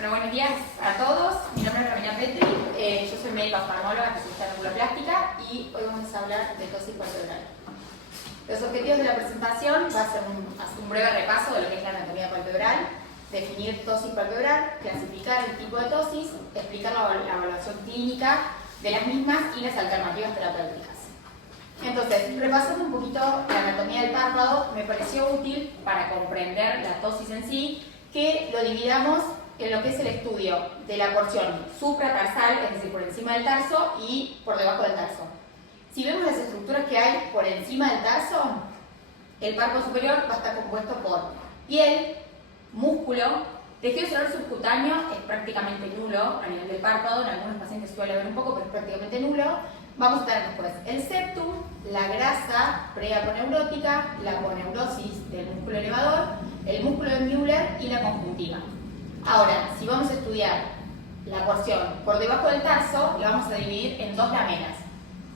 Bueno, buenos días a todos. Mi nombre es Romina Petri, yo soy médica oftalmóloga especialista en oculoplástica y hoy vamos a hablar de tosis palpebral. Los objetivos de la presentación va a ser un breve repaso de lo que es la anatomía palpebral, definir tosis palpebral, clasificar el tipo de tosis, explicar la evaluación clínica de las mismas y las alternativas terapéuticas. Entonces, repasando un poquito la anatomía del párpado, me pareció útil para comprender la tosis en sí que lo dividamos en lo que es el estudio de la porción supratarsal, es decir, por encima del tarso y por debajo del tarso. Si vemos las estructuras que hay por encima del tarso, el párpado superior va a estar compuesto por piel, músculo, tejido celular subcutáneo es prácticamente nulo a nivel del párpado, en algunos pacientes suele haber un poco, pero es prácticamente nulo. Vamos a tener después el septum, la grasa preaponeurótica, la aponeurosis del músculo elevador, el músculo de Müller y la conjuntiva. Ahora, si vamos a estudiar la porción por debajo del tarso, la vamos a dividir en dos lamelas.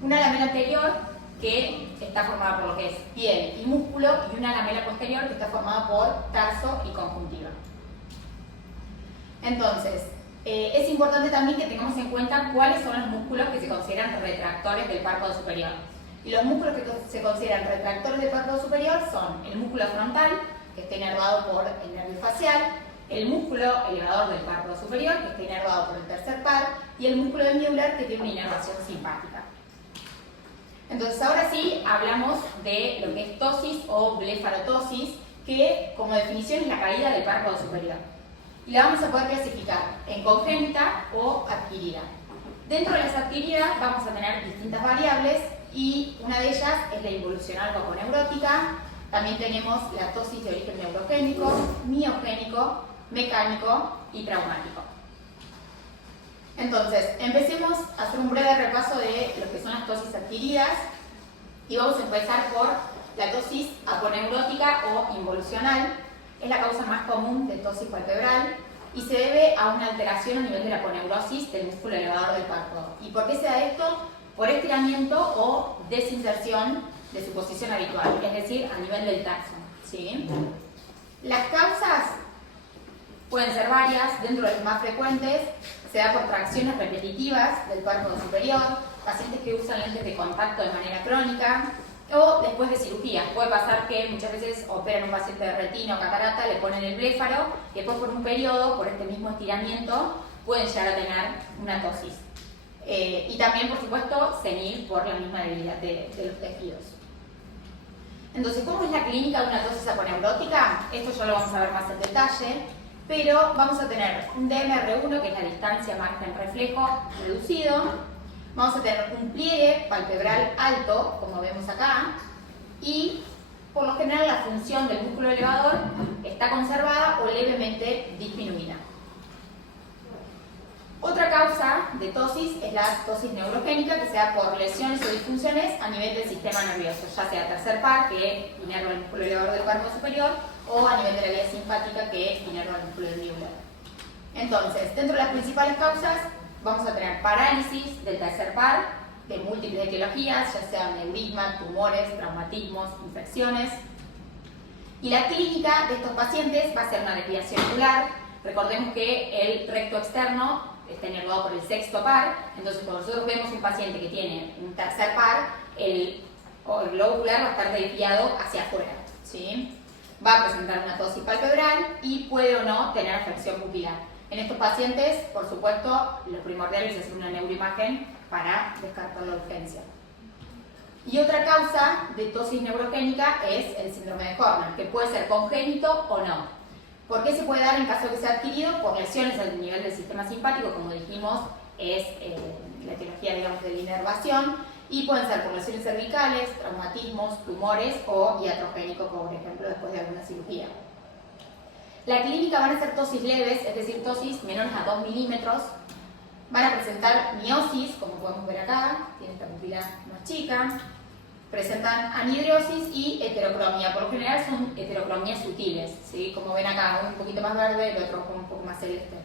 Una lamela anterior que está formada por lo que es piel y músculo y una lamela posterior que está formada por tarso y conjuntiva. Entonces, es importante también que tengamos en cuenta cuáles son los músculos que se consideran retractores del párpado superior. Y los músculos que se consideran retractores del párpado superior son el músculo frontal, que está inervado por el nervio facial, el músculo elevador del párpado superior, que está inervado por el tercer par, y el músculo de Müller, que tiene una inervación simpática. Entonces, ahora sí hablamos de lo que es tosis o blefarotosis, que como definición es la caída del párpado superior. Y la vamos a poder clasificar en congénita o adquirida. Dentro de las adquiridas vamos a tener distintas variables y una de ellas es la involucional o aponeurótica. También tenemos la tosis de origen neurogénico, miogénico, mecánico y traumático. Entonces, empecemos a hacer un breve repaso de lo que son las tosis adquiridas y vamos a empezar por la tosis aponeurótica o involucional. Es la causa más común de tosis palpebral y se debe a una alteración a nivel de la aponeurosis del músculo elevador del párpado. ¿Y por qué se da esto? Por estiramiento o desinserción de su posición habitual, es decir, a nivel del tarso. ¿Sí? Las causas pueden ser varias, dentro de las más frecuentes se da por tracciones repetitivas del párpado superior, pacientes que usan lentes de contacto de manera crónica, o después de cirugía. Puede pasar que muchas veces operan un paciente de retina o catarata, le ponen el bléfaro y después por un periodo, por este mismo estiramiento, pueden llegar a tener una tosis. Y también, por supuesto, senil por la misma debilidad de los tejidos. Entonces, ¿cómo es la clínica de una tosis aponeurótica? Esto ya lo vamos a ver más en detalle, pero vamos a tener un DMR1, que es la distancia margen reflejo reducido. Vamos a tener un pliegue palpebral alto, como vemos acá, y por lo general la función del músculo elevador está conservada o levemente disminuida. Otra causa de tosis es la tosis neurogénica, que se da por lesiones o disfunciones a nivel del sistema nervioso, ya sea tercer par, que inerva el músculo elevador del párpado superior, o a nivel de la vía simpática, que inerva el músculo del Müller. Entonces, dentro de las principales causas, vamos a tener parálisis del tercer par, de múltiples etiologías, ya sean neurisma, tumores, traumatismos, infecciones. Y la clínica de estos pacientes va a ser una desviación ocular. Recordemos que el recto externo está inervado por el sexto par, entonces cuando nosotros vemos un paciente que tiene un tercer par, el globo ocular va a estar desviado hacia afuera, ¿sí? Va a presentar una tosis palpebral y puede o no tener afección pupilar. En estos pacientes, por supuesto, lo primordial es hacer una neuroimagen para descartar la urgencia. Y otra causa de tosis neurogénica es el síndrome de Horner, que puede ser congénito o no. ¿Por qué se puede dar en caso de que sea adquirido? Por lesiones al nivel del sistema simpático, como dijimos, es la etiología, digamos, de la inervación, y pueden ser por lesiones cervicales, traumatismos, tumores o iatrogénico, como por ejemplo después de alguna cirugía. La clínica van a ser tosis leves, es decir, tosis menores a 2 milímetros. Van a presentar miosis, como podemos ver acá, tiene esta pupila más chica. Presentan anhidrosis y heterocromía. Por lo general son heterocromías sutiles, ¿sí? Como ven acá, uno un poquito más verde, el otro un poco más celeste.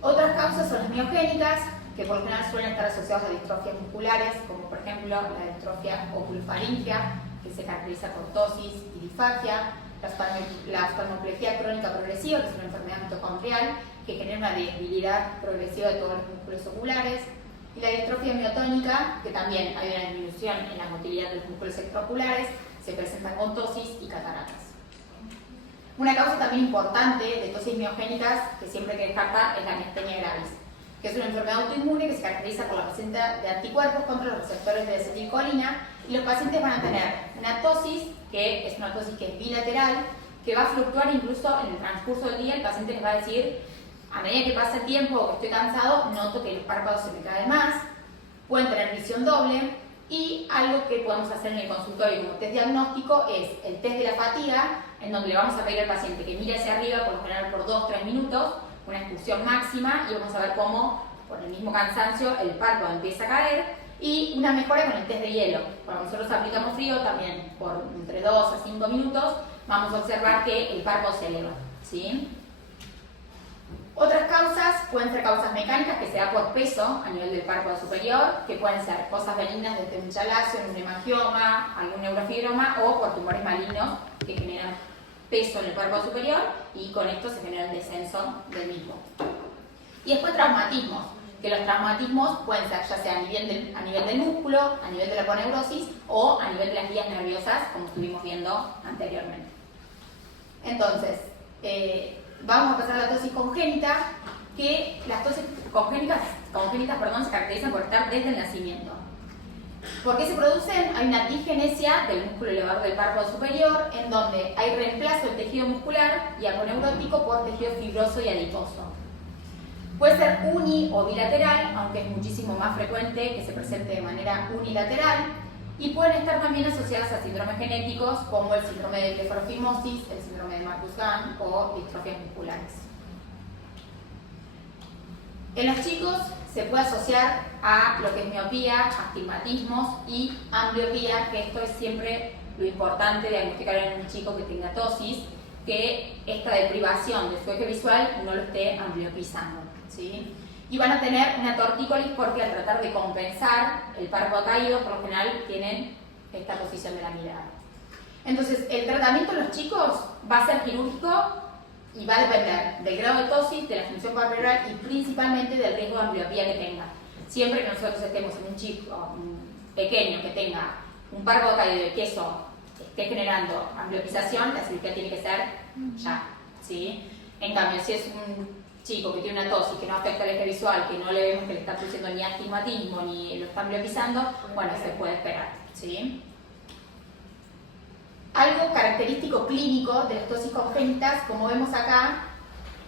Otras causas son las miogénicas, que por lo general suelen estar asociadas a distrofias musculares, como por ejemplo la distrofia oculofaríngea, que se caracteriza por tosis y disfagia, la oftalmoplegia crónica progresiva, que es una enfermedad mitocondrial que genera una debilidad progresiva de todos los músculos oculares, y la distrofia miotónica, que también hay una disminución en la motilidad de los músculos extraoculares, se presentan con tosis y cataratas. Una causa también importante de tosis miogénicas que siempre hay que descartar es la miastenia gravis, que es una enfermedad autoinmune que se caracteriza por la presencia de anticuerpos contra los receptores de acetilcolina, y los pacientes van a tener una tosis que es una tosis que es bilateral, que va a fluctuar incluso en el transcurso del día. El paciente les va a decir, a medida que pasa el tiempo o que estoy cansado, noto que los párpados se me caen más, pueden tener visión doble, y algo que podemos hacer en el consultorio como test diagnóstico es el test de la fatiga, en donde le vamos a pedir al paciente que mire hacia arriba, por lo general por 2-3 minutos, una excursión máxima, y vamos a ver cómo, por el mismo cansancio, el párpado empieza a caer, y una mejora con el test de hielo. Cuando nosotros aplicamos frío, también por entre 2 a 5 minutos, vamos a observar que el párpado se eleva, ¿sí? Otras causas pueden ser causas mecánicas, que se da por peso a nivel del párpado superior, que pueden ser cosas benignas desde un chalacio, un hemangioma, algún neurofibroma, o por tumores malignos que generan peso en el párpado superior, y con esto se genera el descenso del mismo. Y después traumatismos, que los traumatismos pueden ser ya sea a nivel del músculo, a nivel de la aponeurosis, o a nivel de las vías nerviosas, como estuvimos viendo anteriormente. Entonces, vamos a pasar a la tosis congénita, que las tosis congénitas se caracterizan por estar desde el nacimiento. ¿Por qué se producen? Hay una digenesia del músculo elevador del párpado superior, en donde hay reemplazo del tejido muscular y aponeurótico por tejido fibroso y adiposo. Puede ser uni o bilateral, aunque es muchísimo más frecuente que se presente de manera unilateral, y pueden estar también asociadas a síndromes genéticos como el síndrome de blefarofimosis, el síndrome de Marcus-Gunn o distrofias musculares. En los chicos se puede asociar a lo que es miopía, astigmatismos y ambliopía, que esto es siempre lo importante de diagnosticar en un chico que tenga tosis, que esta deprivación de su eje visual no lo esté ambliopizando, ¿sí? Y van a tener una tortícolis porque al tratar de compensar el párpado caído, por lo general tienen esta posición de la mirada. Entonces, el tratamiento en los chicos va a ser quirúrgico y va a depender del grado de tosis, de la función palpebral y principalmente del riesgo de ambliopía que tenga. Siempre que nosotros estemos en un chico pequeño que tenga un párpado caído y que eso esté generando ambliopización, la cirugía tiene que ser ya, ¿sí? En cambio, si es un chico que tiene una tosis que no afecta el eje visual, que no le vemos que le está produciendo ni astigmatismo ni lo está ambliopizando, bueno, se puede esperar, ¿sí? Algo característico clínico de las tosis congénitas, como vemos acá,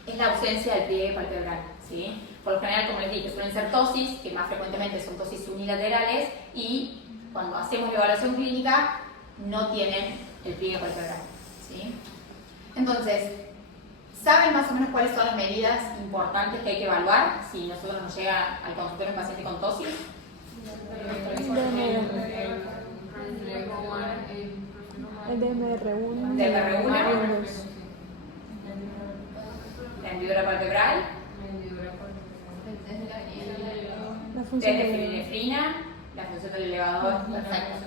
es la ausencia del pliegue palpebral, ¿sí? Por lo general, como les dije, suelen ser tosis, que más frecuentemente son tosis unilaterales, y cuando hacemos la evaluación clínica no tienen el pliegue palpebral, ¿sí? Entonces, ¿saben más o menos cuáles son las medidas importantes que hay que evaluar si nosotros nos llega al consultorio un paciente con tosis? El DMR1. DMR1. La hendidura palpebral. La Test función de de epinefrina, la función del elevador. Perfecto.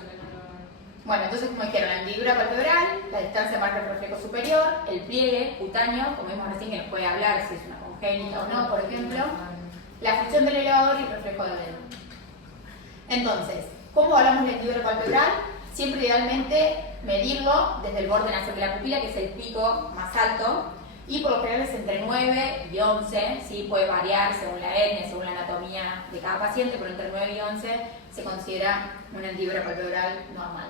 Bueno, entonces, como dijeron, la hendidura palpebral, la distancia marca el reflejo superior, el pliegue cutáneo, como vimos recién que nos puede hablar si es una congénita o no, por ejemplo, la función del elevador y el reflejo de dedo. Entonces, ¿cómo hablamos de la hendidura palpebral? Siempre idealmente medirlo desde el borde nasal de la pupila, que es el pico más alto, y por lo general es entre 9 y 11, ¿sí? Puede variar según la etnia, según la anatomía de cada paciente, pero entre 9 y 11 se considera una hendidura palpebral normal.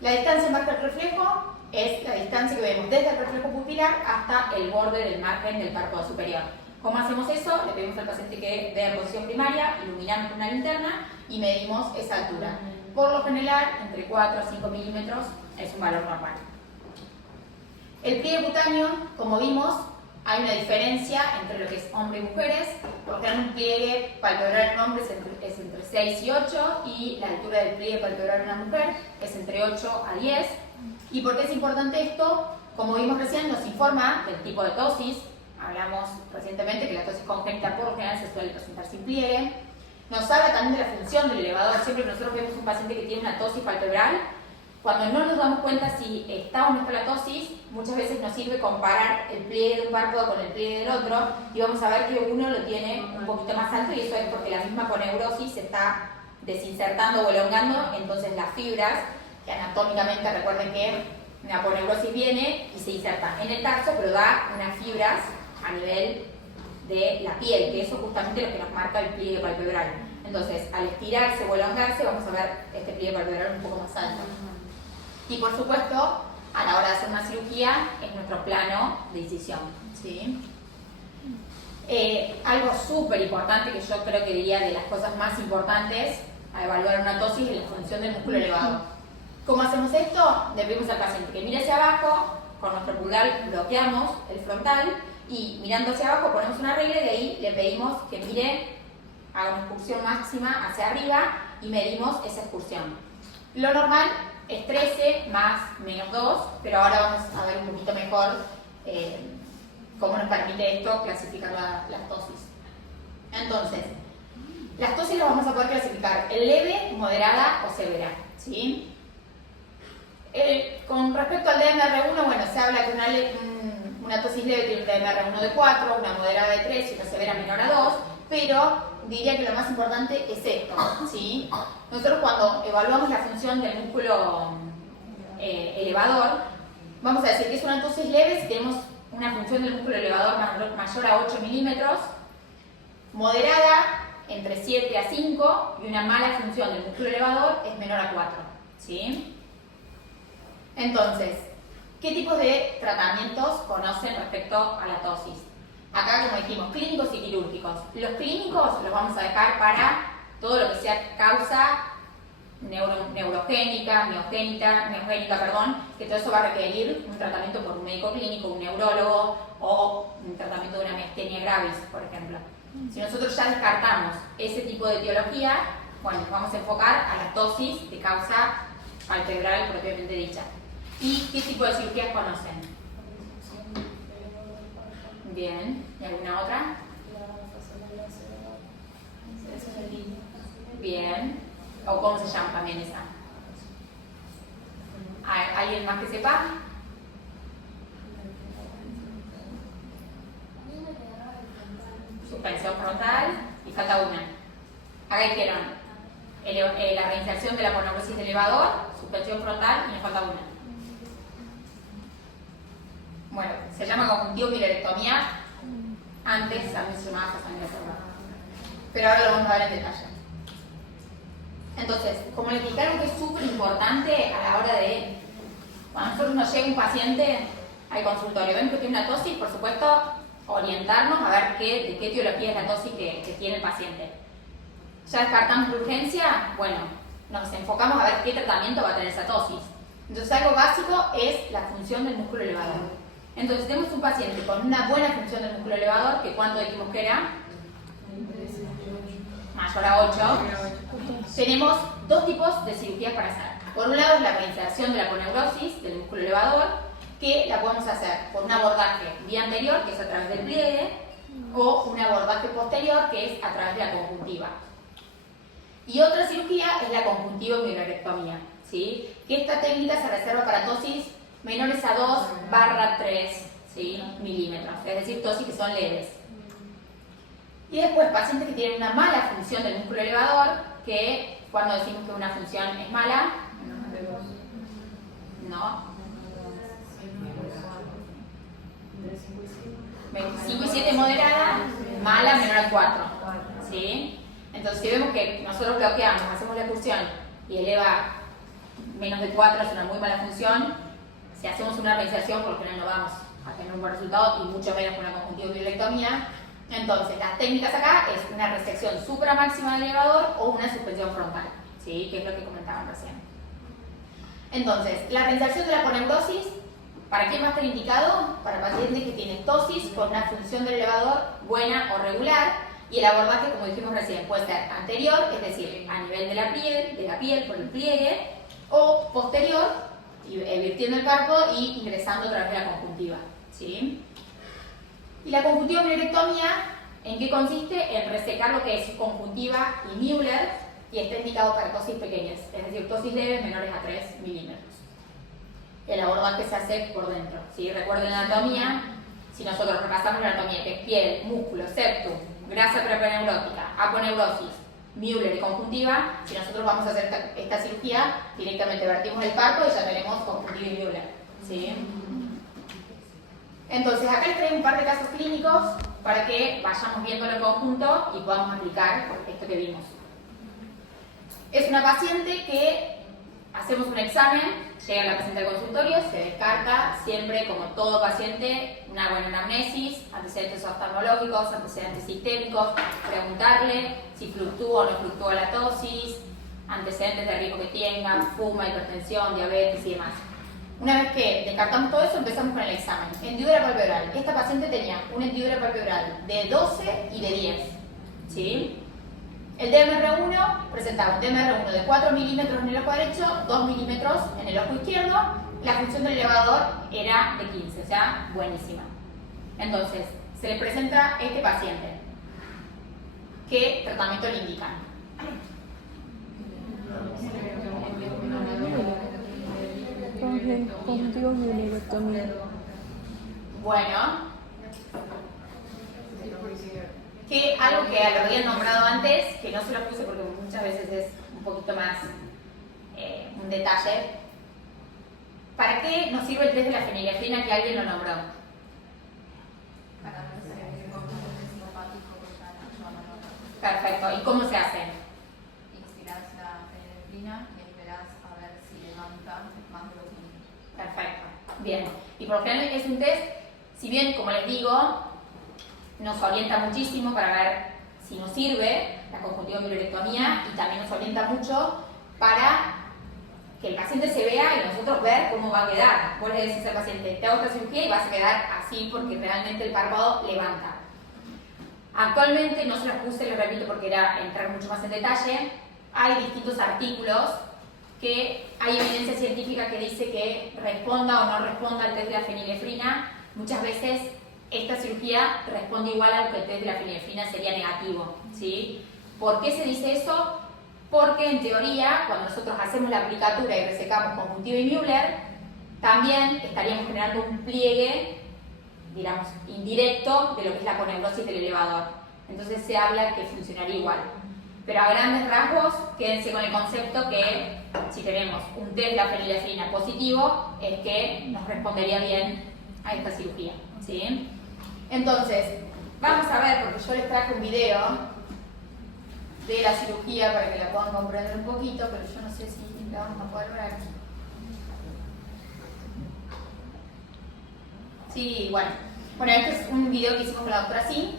La distancia marca el reflejo es la distancia que vemos desde el reflejo pupilar hasta el borde del margen del párpado superior. ¿Cómo hacemos eso? Le pedimos al paciente que vea en posición primaria, iluminamos con una linterna y medimos esa altura. Por lo general, entre 4 a 5 milímetros es un valor normal. El pliegue cutáneo, como vimos, hay una diferencia entre lo que es hombre y mujeres, porque un pliegue palpebral en hombre es entre 6 y 8 y la altura del pliegue palpebral en una mujer es entre 8 a 10. ¿Y por qué es importante esto? Como vimos recién, nos informa del tipo de tosis. Hablamos recientemente que la tosis congénita por lo general se suele presentar sin pliegue. Nos habla también de la función del elevador. Siempre que nosotros vemos un paciente que tiene una tosis palpebral, cuando no nos damos cuenta si está o no está la tosis, muchas veces nos sirve comparar el pliegue de un párpado con el pliegue del otro y vamos a ver que uno lo tiene un poquito más alto y eso es porque la misma coneurosis se está desinsertando o elongando, entonces las fibras, que anatómicamente recuerden que la aponeurosis viene y se inserta en el tarso, pero da unas fibras a nivel de la piel, que eso justamente es lo que nos marca el pliegue palpebral. Entonces, al estirarse o elongarse, vamos a ver este pliegue palpebral un poco más alto. Y por supuesto, a la hora de hacer una cirugía, es nuestro plano de incisión, ¿sí? Algo súper importante que yo creo que diría de las cosas más importantes a evaluar una tosis es la función del músculo elevador. ¿Cómo hacemos esto? Le pedimos al paciente que mire hacia abajo, con nuestro pulgar bloqueamos el frontal y mirando hacia abajo ponemos una regla y de ahí le pedimos que mire, haga una excursión máxima hacia arriba y medimos esa excursión. Lo normal es 13 más menos 2, pero ahora vamos a ver un poquito mejor cómo nos permite esto clasificar las tosis. Entonces, las tosis las vamos a poder clasificar en leve, moderada o severa, ¿sí? Con respecto al DMR1, bueno, se habla que una tosis leve tiene un DMR1 de 4, una moderada de 3 y una severa menor a 2, pero diría que lo más importante es esto, ¿sí? Nosotros cuando evaluamos la función del músculo elevador, vamos a decir que es una tosis leve si tenemos una función del músculo elevador mayor a 8 milímetros, moderada entre 7 a 5 y una mala función del músculo elevador es menor a 4, ¿sí? Entonces, ¿qué tipos de tratamientos conocen respecto a la tosis? Acá, como dijimos, clínicos y quirúrgicos. Los clínicos los vamos a dejar para todo lo que sea causa neurogénica, que todo eso va a requerir un tratamiento por un médico clínico, un neurólogo o un tratamiento de una miastenia gravis, por ejemplo. Si nosotros ya descartamos ese tipo de etiología, bueno, vamos a enfocar a la tosis de causa palpebral propiamente dicha. ¿Y qué tipo de cirugías conocen? Bien, ¿y alguna otra? Bien, ¿o cómo se llama también esa? ¿Alguien más que sepa? Suspensión frontal y falta una. Acá dijeron la reinserción de la aponeurosis del elevador, suspensión frontal y nos falta una. Bueno, se llama conjuntivo pilorectomía. Antes también se llamaba fasciolación, pero ahora lo vamos a ver en detalle. Entonces, como les explicaron que es súper importante a la hora de cuando nosotros nos llega un paciente al consultorio, ven que tiene una tosis, por supuesto, orientarnos a ver de qué etiología es la tosis que tiene el paciente. Ya descartamos la urgencia, bueno, nos enfocamos a ver qué tratamiento va a tener esa tosis. Entonces, algo básico es la función del músculo elevador. Entonces, tenemos un paciente con una buena función del músculo elevador, que ¿cuánto dijimos que era? Mayor a 8. Tenemos dos tipos de cirugías para hacer. Por un lado es la reinserción de la aponeurosis del músculo elevador, que la podemos hacer por un abordaje vía anterior, que es a través del pliegue, o un abordaje posterior, que es a través de la conjuntiva. Y otra cirugía es la conjuntivo-pilorectomía, ¿sí? Que esta técnica se reserva para tosis menores a 2/3, ¿sí? milímetros, es decir, tosis que son leves. Y después, pacientes que tienen una mala función del músculo elevador, que cuando decimos que una función es mala, no. 25 y 7 moderada, mala menor a 4, ¿sí? Entonces, si vemos que nosotros bloqueamos, hacemos la excursión y eleva menos de 4, es una muy mala función. Si hacemos una reinserción, por lo general no vamos a tener un buen resultado y mucho menos con una conjuntivo-pilorectomía. Entonces, las técnicas acá es una resección supramáxima del elevador o una suspensión frontal, ¿sí? Que es lo que comentaban recién. Entonces, la reinserción de la aponeurosis, ¿para qué va a estar indicado? Para pacientes que tienen tosis con una función del elevador buena o regular, y el abordaje, como dijimos recién, puede ser anterior, es decir, a nivel de la piel por el pliegue, o posterior, virtiendo el párpado y ingresando a través de la conjuntiva, ¿sí? Y la conjuntivo-pilorectomía, ¿en qué consiste? En resecar lo que es conjuntiva y Müller, y está indicado para tosis pequeñas, es decir, tosis leves menores a 3 milímetros. el abordaje se hace por dentro. ¿Sí? Recuerden la anatomía, si nosotros repasamos la anatomía, que es piel, músculo, septum, grasa prepeneurótica, aponeurosis, Müller y conjuntiva, si nosotros vamos a hacer esta cirugía, directamente vertimos el parto y ya tenemos conjuntiva y Müller. ¿Sí? Entonces, acá les traigo un par de casos clínicos para que vayamos viendo en conjunto y podamos aplicar esto que vimos. Es una paciente que hacemos un examen, llega la paciente al consultorio, se descarta siempre, como todo paciente, una buena anamnesis, antecedentes oftalmológicos, antecedentes sistémicos, preguntarle si fluctúa o no fluctúa la tosis, antecedentes de riesgo que tenga, fuma, hipertensión, diabetes y demás. Una vez que descartamos todo eso, empezamos con el examen. Hendidura palpebral. Esta paciente tenía una hendidura palpebral de 12 y de 10. ¿Sí? El DMR1 presentaba un DMR1 de 4 milímetros en el ojo derecho, 2 milímetros en el ojo izquierdo. La función del elevador era de 15, o sea, buenísima. Entonces, se le presenta a este paciente. ¿Qué tratamiento le indican? Conjuntivo Müllerectomía. Bueno, que algo que lo habían nombrado antes, que no se lo puse porque muchas veces es un poquito más un detalle. ¿Para qué nos sirve el test de la fenilefrina que alguien lo nombró? Para ver si el conjunto psicopático está en la nota. Perfecto. ¿Y cómo se hace? Inspirás la fenilefrina y esperás a ver si levanta más de 2 minutos. Perfecto. Bien. Y por lo general es un test, si bien, como les digo, nos orienta muchísimo para ver si nos sirve la conjuntiva Müllerectomía y también nos orienta mucho para que el paciente se vea y nosotros ver cómo va a quedar. Vos le decís al paciente, te hago esta cirugía y vas a quedar así porque realmente el párpado levanta. Actualmente, no se los puse, les repito porque era entrar mucho más en detalle, hay distintos artículos que hay evidencia científica que dice que responda o no responda al test de la fenilefrina. Muchas veces esta cirugía responde igual aunque el test de la fenilefrina sería negativo, ¿sí? ¿Por qué se dice eso? Porque en teoría, cuando nosotros hacemos la aplicatura y resecamos conjuntiva y Müller, también estaríamos generando un pliegue, digamos, indirecto de lo que es la aponeurosis del elevador. Entonces se habla que funcionaría igual. Pero a grandes rasgos, quédense con el concepto que si tenemos un test de la fenilefrina positivo, es que nos respondería bien a esta cirugía, ¿sí? Entonces, vamos a ver, porque yo les traje un video de la cirugía para que la puedan comprender un poquito, pero yo no sé si la vamos a poder ver. Sí, bueno. Bueno, este es un video que hicimos con la doctora Sin,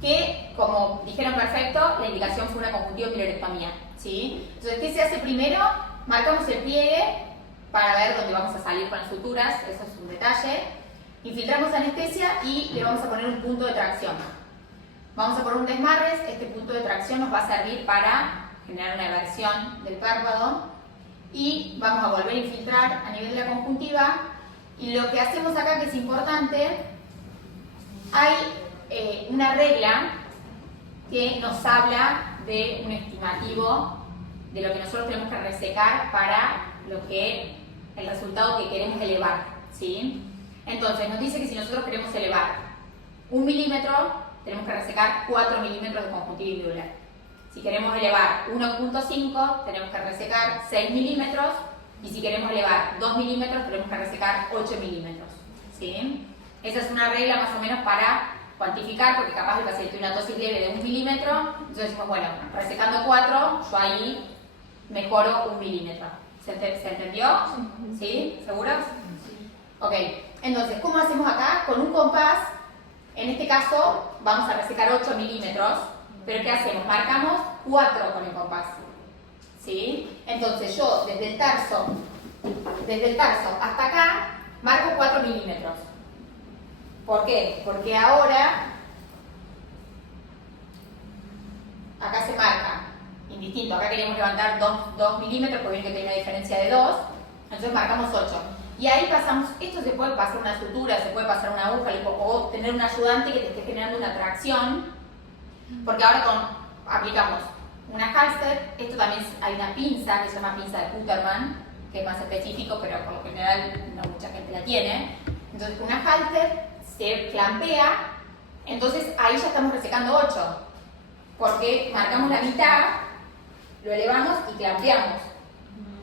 que, como dijeron perfecto, la indicación fue una conjuntiva Müllerectomía, ¿sí? Entonces, ¿qué se hace primero? Marcamos el pliegue para ver dónde vamos a salir con las suturas, eso es un detalle. Infiltramos anestesia y le vamos a poner un punto de tracción. Vamos a poner un desmarres, este punto de tracción nos va a servir para generar una eversión del párpado y vamos a volver a infiltrar a nivel de la conjuntiva. Y lo que hacemos acá, que es importante, hay una regla que nos habla de un estimativo de lo que nosotros tenemos que resecar para lo que el resultado que queremos elevar, ¿sí? Entonces nos dice que si nosotros queremos elevar 1 milímetro, tenemos que resecar 4 milímetros de conjuntiva y Müller. Si queremos elevar 1.5, tenemos que resecar 6 milímetros. Y si queremos elevar 2 milímetros, tenemos que resecar 8 milímetros, ¿sí? Esa es una regla más o menos para cuantificar, porque capaz el paciente tiene una tosis leve de 1 milímetro, entonces decimos, bueno, resecando 4, yo ahí mejoro 1 milímetro. ¿Se entendió? ¿Sí? ¿Seguros? Sí. Ok, entonces, ¿cómo hacemos acá? Con un compás, en este caso, vamos a resecar 8 milímetros, pero ¿qué hacemos? Marcamos 4 con el compás, ¿sí? Entonces yo, desde el tarso hasta acá, marco 4 milímetros. ¿Por qué? Porque ahora, acá se marca indistinto, acá queremos levantar 2 milímetros, porque ven que tiene una diferencia de 2, entonces marcamos 8. Y ahí pasamos, esto se puede pasar una sutura, se puede pasar una aguja, o tener un ayudante que te esté generando una tracción, porque ahora aplicamos una Halsted, esto también hay una pinza que se llama pinza de Puterman, que es más específico, pero por lo general no mucha gente la tiene. Entonces una halter se clampea, entonces ahí ya estamos resecando 8, porque marcamos la mitad, lo elevamos y clampeamos,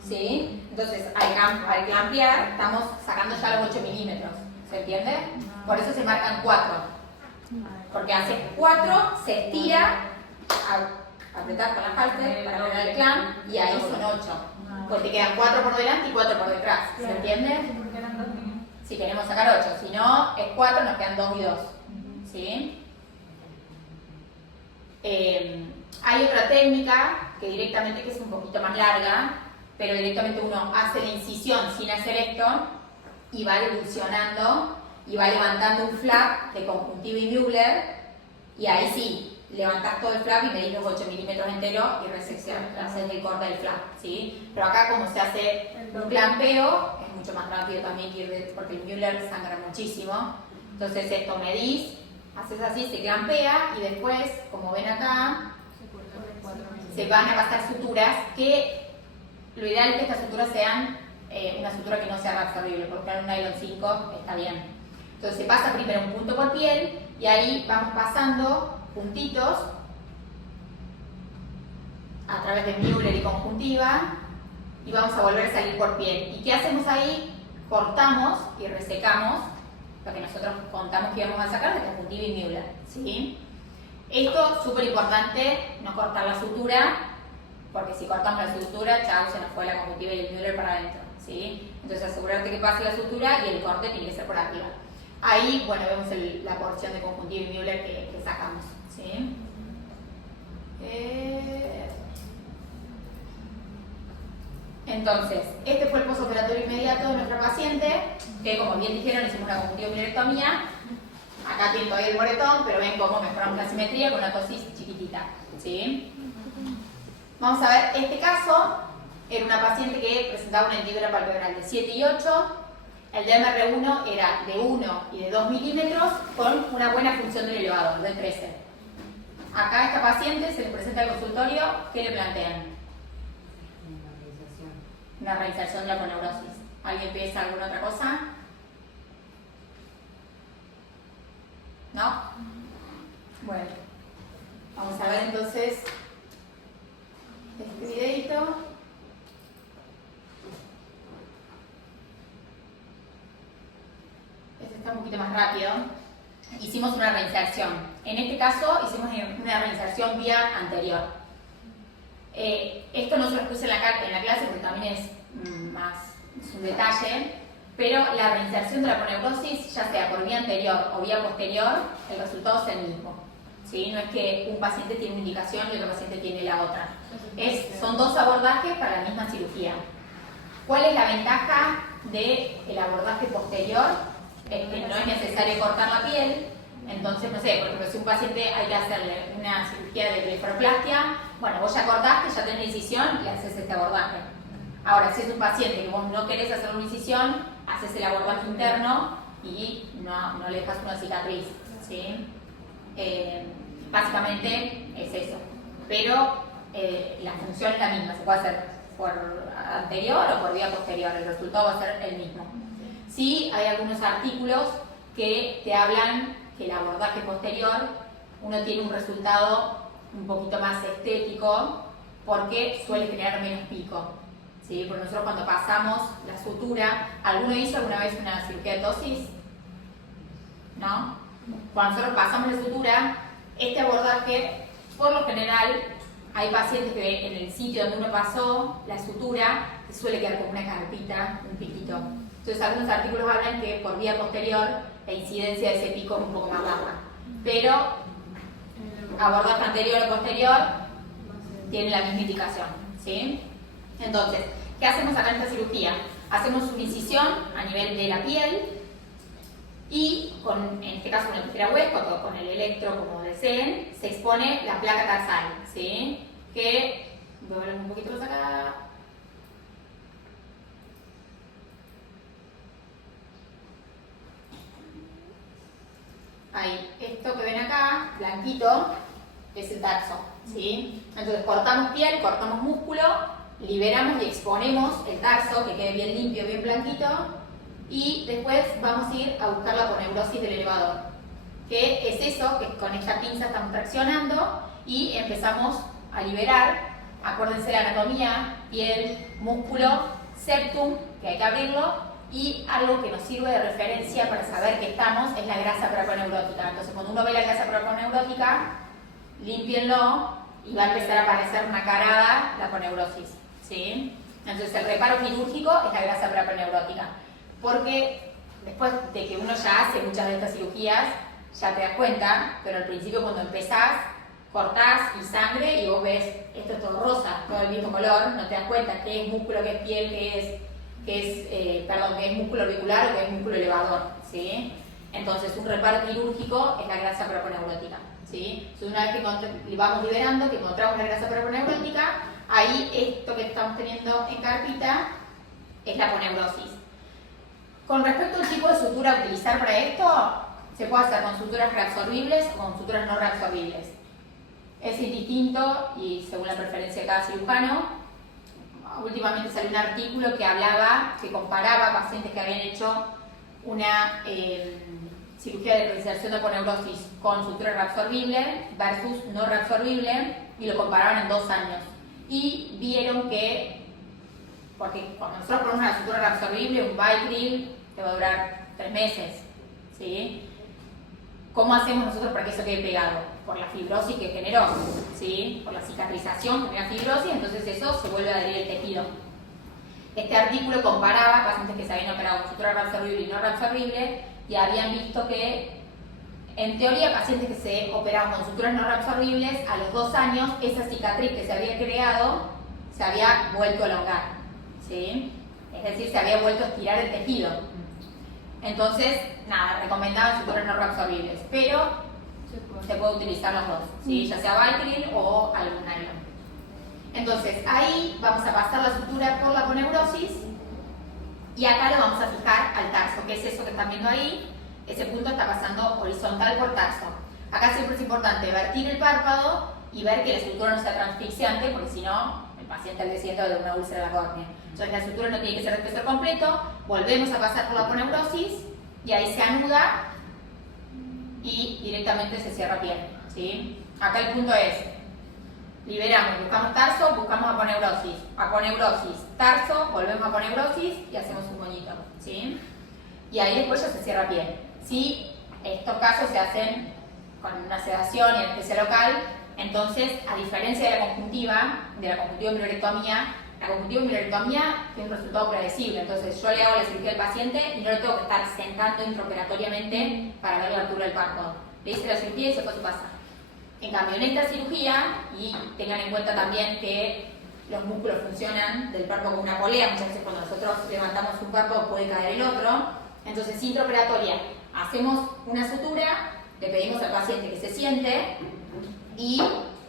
¿sí? Entonces al clampear estamos sacando ya los 8 milímetros, ¿se entiende? Por eso se marcan 4, porque hace 4, se estira, apretar con la halter para lograr el clamp y ahí son 8, porque quedan 4 por delante y 4 por detrás, ¿se entiende? Si queremos sacar 8, si no es 4, nos quedan 2 y 2, ¿sí? Hay otra técnica que directamente que es un poquito más larga, pero directamente uno hace la incisión sin hacer esto y va evolucionando y va levantando un flap de conjuntiva y Müller, y ahí sí, levantás todo el flap y medís los 8 milímetros enteros y reseccionas, haces el corte del flap, ¿sí? Pero acá como se hace un clampeo, es mucho más rápido también que ir porque el Müller sangra muchísimo. Entonces esto medís, haces así, se clampea y después, como ven acá, se van a pasar suturas que lo ideal es que estas suturas sean una sutura que no sea reabsorbible, porque en un nylon 5 está bien. Entonces se pasa primero un punto por piel y ahí vamos pasando puntitos a través de Müller y conjuntiva y vamos a volver a salir por piel. ¿Y qué hacemos ahí? Cortamos y resecamos lo que nosotros contamos que íbamos a sacar de conjuntiva y Müller, ¿sí? Esto, súper importante, no cortar la sutura, porque si cortamos la sutura, chao, se nos fue la conjuntiva y el Müller para adentro, ¿sí? Entonces asegurarte que pase la sutura y el corte tiene que ser por arriba. Ahí, bueno, vemos la porción de conjuntiva y Müller que sacamos, ¿sí? Entonces, este fue el postoperatorio inmediato de nuestra paciente, que como bien dijeron, hicimos una conjuntiva minerectomía. Acá tiene todavía el moretón, pero ven cómo mejoramos la simetría con una tosis chiquitita, ¿sí? Vamos a ver, este caso era una paciente que presentaba una hendidura palpebral de 7 y 8. El DMR1 era de 1 y de 2 milímetros con una buena función del elevador, de 13. Acá a esta paciente se le presenta al consultorio, ¿qué le plantean? Una reinserción de la aponeurosis. ¿Alguien piensa alguna otra cosa? ¿No? Bueno, vamos a ver entonces este videito. Este está un poquito más rápido. Hicimos una reinserción. En este caso hicimos una reinserción vía anterior. Esto no se los puse en la clase porque también es un detalle, pero la reinserción de la aponeurosis, ya sea por vía anterior o vía posterior, el resultado es el mismo, ¿sí? No es que un paciente tiene una indicación y otro paciente tiene la otra. Son dos abordajes para la misma cirugía. ¿Cuál es la ventaja del abordaje posterior? Es que no es necesario cortar la piel. Entonces, no sé, por ejemplo, si un paciente hay que hacerle una cirugía de blefaroplastia, bueno, vos ya cortaste, ya tenés la incisión y haces este abordaje. Ahora, si es un paciente que vos no querés hacer una incisión, haces el abordaje interno y no le dejas una cicatriz, ¿sí? Básicamente es eso. Pero la función es la misma, se puede hacer por anterior o por vía posterior, el resultado va a ser el mismo. Sí, hay algunos artículos que te hablan que el abordaje posterior uno tiene un resultado un poquito más estético porque suele generar menos pico, ¿sí? Porque nosotros cuando pasamos la sutura, ¿alguno hizo alguna vez una cirugía de tosis? ¿No? Cuando nosotros pasamos la sutura, este abordaje, por lo general, hay pacientes que en el sitio donde uno pasó la sutura suele quedar como una carpita, un piquito. Entonces algunos artículos hablan que por vía posterior la incidencia de ese pico es un poco más baja. Pero abordaje anterior o posterior tiene la misma indicación, ¿sí? Entonces, ¿qué hacemos acá en esta cirugía? Hacemos una incisión a nivel de la piel y en este caso con la tijera hueco o con el electro como deseen, se expone la placa tarsal, ¿sí? Que, voy a hablar un poquito más acá. Ahí, esto que ven acá, blanquito, es el tarso, ¿sí? Entonces cortamos piel, cortamos músculo liberamos y exponemos el tarso, que quede bien limpio, bien blanquito, y después vamos a ir a buscar la aponeurosis del elevador, que es eso, que con esta pinza estamos traccionando y empezamos a liberar. Acuérdense la anatomía: piel, músculo, septum, que hay que abrirlo, y algo que nos sirve de referencia para saber que estamos es la grasa preaponeurótica. Entonces, cuando uno ve la grasa preaponeurótica, límpienlo y va a empezar a aparecer nacarada la aponeurosis, ¿sí? Entonces, el reparo quirúrgico es la grasa preaponeurótica, porque después de que uno ya hace muchas de estas cirugías, ya te das cuenta, pero al principio cuando empezás, cortás y sangre y vos ves, esto es todo rosa, todo el mismo color, no te das cuenta qué es músculo, qué es piel, qué es músculo orbicular o qué es músculo elevador, ¿sí? Entonces, un reparo quirúrgico es la grasa preaponeurótica, ¿sí? Entonces, una vez que vamos liberando, que encontramos la grasa preaponeurótica, ahí esto que estamos teniendo en carpita es la aponeurosis. Con respecto al tipo de sutura a utilizar para esto, se puede hacer con suturas reabsorbibles o con suturas no reabsorbibles. Es indistinto y según la preferencia de cada cirujano. Últimamente salió un artículo que comparaba pacientes que habían hecho una cirugía de reinserción de aponeurosis con sutura reabsorbible versus no reabsorbible, y lo comparaban en 2 años. Y vieron que, porque cuando nosotros ponemos una sutura reabsorbible, un Vicryl te va a durar 3 meses, ¿sí? ¿Cómo hacemos nosotros para que eso quede pegado? Por la fibrosis que generó, ¿sí? Por la cicatrización que genera fibrosis, entonces eso se vuelve a adherir el tejido. Este artículo comparaba pacientes que se habían operado con sutura reabsorbible y no reabsorbible, y habían visto que, en teoría, pacientes que se operaban con suturas no reabsorbibles, a los 2 años, esa cicatriz que se había creado se había vuelto a elongar, ¿sí? Es decir, se había vuelto a estirar el tejido. Entonces, nada, recomendaban suturas no reabsorbibles, pero se puede utilizar los dos, ¿sí? Ya sea Vicryl o algún nylon. Entonces, ahí vamos a pasar la sutura por la aponeurosis y acá lo vamos a fijar al tarso, que es eso que están viendo ahí. Ese punto está pasando horizontal por tarso. Acá siempre es importante vertir el párpado y ver que la sutura no sea transfixiante, porque si no, el paciente al día siguiente de una úlcera de la córnea. Entonces, la sutura no tiene que ser de espesor completo, volvemos a pasar por la aponeurosis y ahí se anuda y directamente se cierra piel, ¿sí? Acá el punto es: liberamos, buscamos tarso, buscamos aponeurosis, tarso, volvemos a aponeurosis y hacemos un moñito, ¿sí? Y ahí después ya se cierra piel. Si estos casos se hacen con una sedación y anestesia local, entonces, a diferencia de la conjuntiva milorectomía, la conjuntiva milorectomía tiene un resultado predecible. Entonces, yo le hago la cirugía al paciente y no lo tengo que estar sentando intraoperatoriamente para ver la altura del párpado. Le hice la cirugía y se fue a su casa. En cambio, en esta cirugía, y tengan en cuenta también que los músculos funcionan del párpado como una polea, muchas veces cuando nosotros levantamos un párpado puede caer el otro. Entonces, intraoperatoria, hacemos una sutura, le pedimos al paciente que se siente y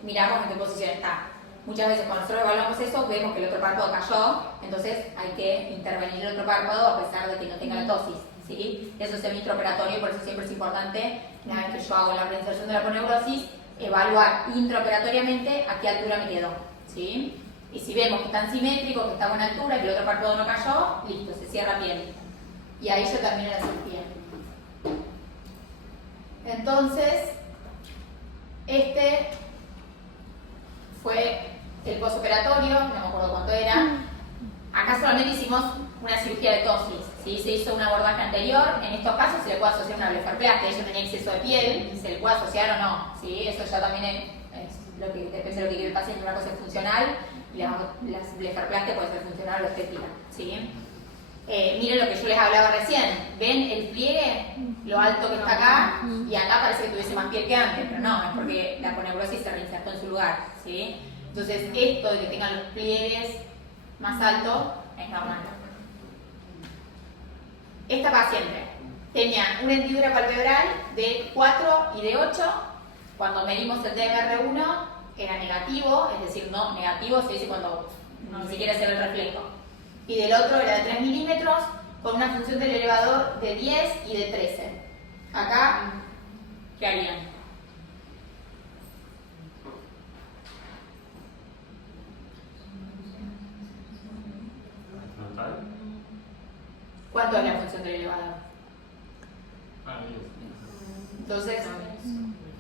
miramos en qué posición está. Muchas veces cuando nosotros evaluamos eso, vemos que el otro párpado cayó, entonces hay que intervenir el otro párpado a pesar de que no tenga la tosis, ¿sí? Eso es intraoperatorio, por eso siempre es importante, una vez que yo hago la reinserción de la aponeurosis, evaluar intraoperatoriamente a qué altura me quedó, ¿sí? Y si vemos que están simétricos, que está a buena altura, que el otro párpado no cayó, listo, se cierra bien. Y ahí yo termino la cirugía. Entonces, este fue el postoperatorio, no me acuerdo cuánto era. Acá solamente hicimos una cirugía de tosis, ¿sí? Se hizo un abordaje anterior. En estos casos se le puede asociar una blefarplastia. Ella tenía exceso de piel, se le puede asociar o no, ¿sí? Eso ya también es lo que depende de lo que quiere el paciente. Una cosa es funcional y la blefarplastia puede ser funcional o estética, ¿sí? Miren lo que yo les hablaba recién. ¿Ven el pliegue? Lo alto que está acá, y acá parece que tuviese más piel que antes, pero no, es porque la aponeurosis se reinsertó en su lugar, ¿sí? Entonces, esto de que tengan los pliegues más altos es normal. Esta paciente tenía una hendidura palpebral de 4 y de 8. Cuando medimos el DMR1 era negativo, es decir, no negativo se dice cuando ni siquiera se ve el reflejo. Y del otro era de 3 milímetros, con una función del elevador de 10 y de 13. Acá, ¿qué harían?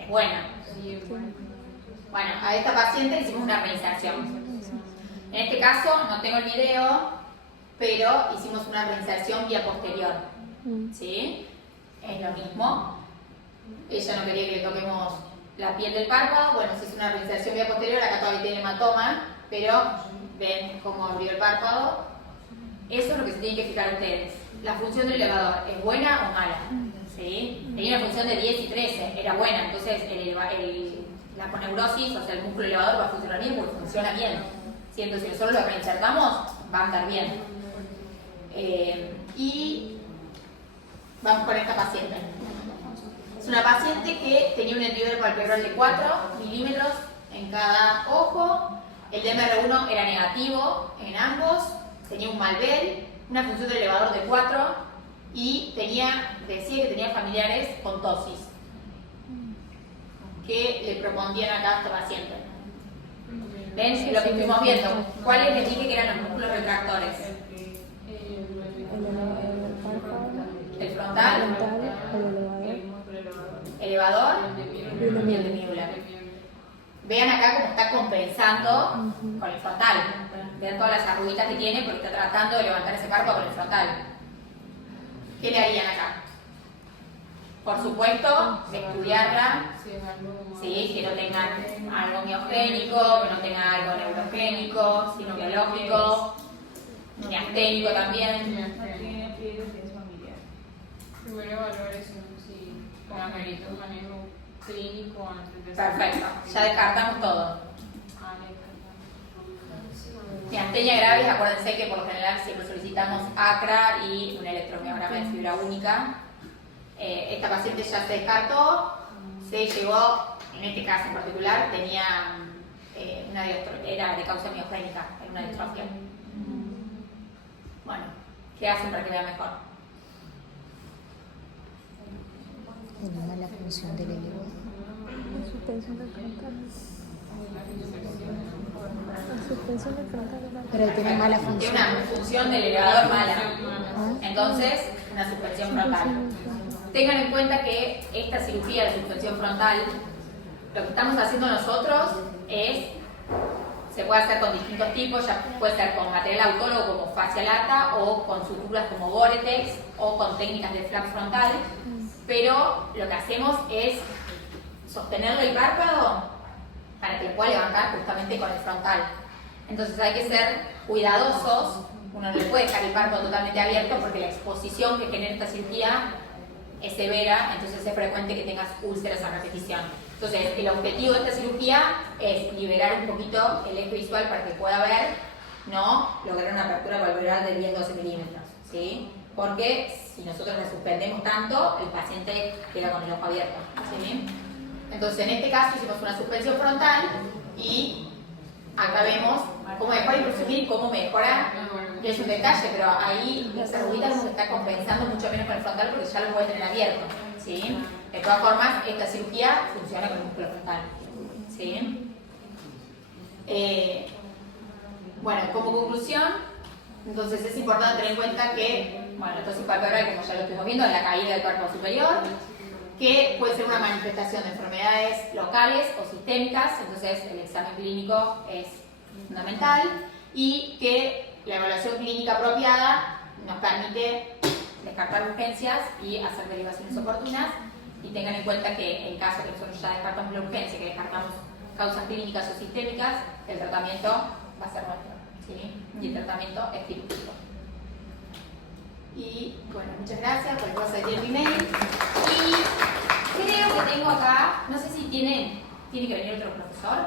es buena. Bueno, a esta paciente le hicimos una reinserción. En este caso, no tengo el video, pero hicimos una reinserción vía posterior. ¿Sí? Es lo mismo. Ella no quería que le toquemos la piel del párpado. Bueno, se hizo una reinserción vía posterior. Acá todavía tiene hematoma, pero ven cómo abrió el párpado. Eso es lo que se tienen que fijar ustedes. La función del elevador, ¿es buena o mala? ¿Sí? Tenía una función de 10 y 13, era buena. Entonces, la aponeurosis, o sea, el músculo elevador va a funcionar bien porque funciona bien. ¿Sí? Entonces, si nosotros lo reinsertamos, va a andar bien. Y vamos con esta paciente. Es una paciente que tenía un hendidurio palpebral de 4 milímetros en cada ojo. El DMR1 era negativo en ambos. Tenía un Malbel, una función del elevador de 4 y decía que tenía familiares con tosis. ¿Qué le propondían acá a esta paciente? ¿Ven? Lo que estuvimos viendo. ¿Cuáles les dije que eran los músculos retractores? El frontal, elevador y el demiular. Vean acá cómo está compensando con el frontal. Vean todas las arruguitas que tiene porque está tratando de levantar ese párpado con el frontal. ¿Qué le harían acá? Por supuesto, estudiarla, ¿sí? Que no tengan algo miogénico, que no tengan algo neurogénico, sino biológico, miasténico también. Primero evaluar eso, si amerita un manejo clínico antes de... Perfecto, ya descartamos todo. Miastenia gravis, acuérdense que por lo general siempre solicitamos ACRA y un electromiograma de fibra única. Esta paciente ya se descartó, se llegó, en este caso en particular, tenía era de causa miogénica, era una distrofia. Bueno, ¿qué hacen para que vea mejor? Una mala función del elevador. La suspensión del frontal. La suspensión del frontal. Pero tiene mala función. Tiene una función del elevador mala. Entonces, una suspensión frontal. Tengan en cuenta que esta cirugía de suspensión frontal, lo que estamos haciendo nosotros se puede hacer con distintos tipos, ya puede ser con material autólogo como fascia lata o con suturas como Boretex o con técnicas de flap frontal, pero lo que hacemos es sostenerle el párpado para que lo pueda levantar justamente con el frontal. Entonces hay que ser cuidadosos, uno no le puede dejar el párpado totalmente abierto porque la exposición que genera esta cirugía es severa, entonces es frecuente que tengas úlceras a repetición. Entonces, el objetivo de esta cirugía es liberar un poquito el eje visual para que pueda ver, no lograr una apertura valvular de 10-12 milímetros, ¿sí? Porque si nosotros la suspendemos tanto, el paciente queda con el ojo abierto, ¿sí? Entonces, en este caso hicimos una suspensión frontal y acá vemos cómo mejora, incluso miren cómo mejora, que es un detalle, pero ahí las arruguitas nos está compensando mucho menos con el frontal porque ya lo puede tener abierto, ¿sí? De todas formas, esta cirugía funciona con el músculo frontal, ¿sí? Bueno, como conclusión, entonces es importante tener en cuenta que, bueno, la tosis palpebral, como ya lo estuvimos viendo, es la caída del párpado superior, que puede ser una manifestación de enfermedades locales o sistémicas, entonces el examen clínico es fundamental, y que la evaluación clínica apropiada nos permite descartar urgencias y hacer derivaciones oportunas, y tengan en cuenta que en caso que nosotros ya descartamos la urgencia, que descartamos causas clínicas o sistémicas, el tratamiento va a ser nuestro, ¿sí? Y el tratamiento es quirúrgico. Y bueno, muchas gracias por el paso de tiempo y mail. Y creo que tengo acá, no sé si tiene que venir otro profesor.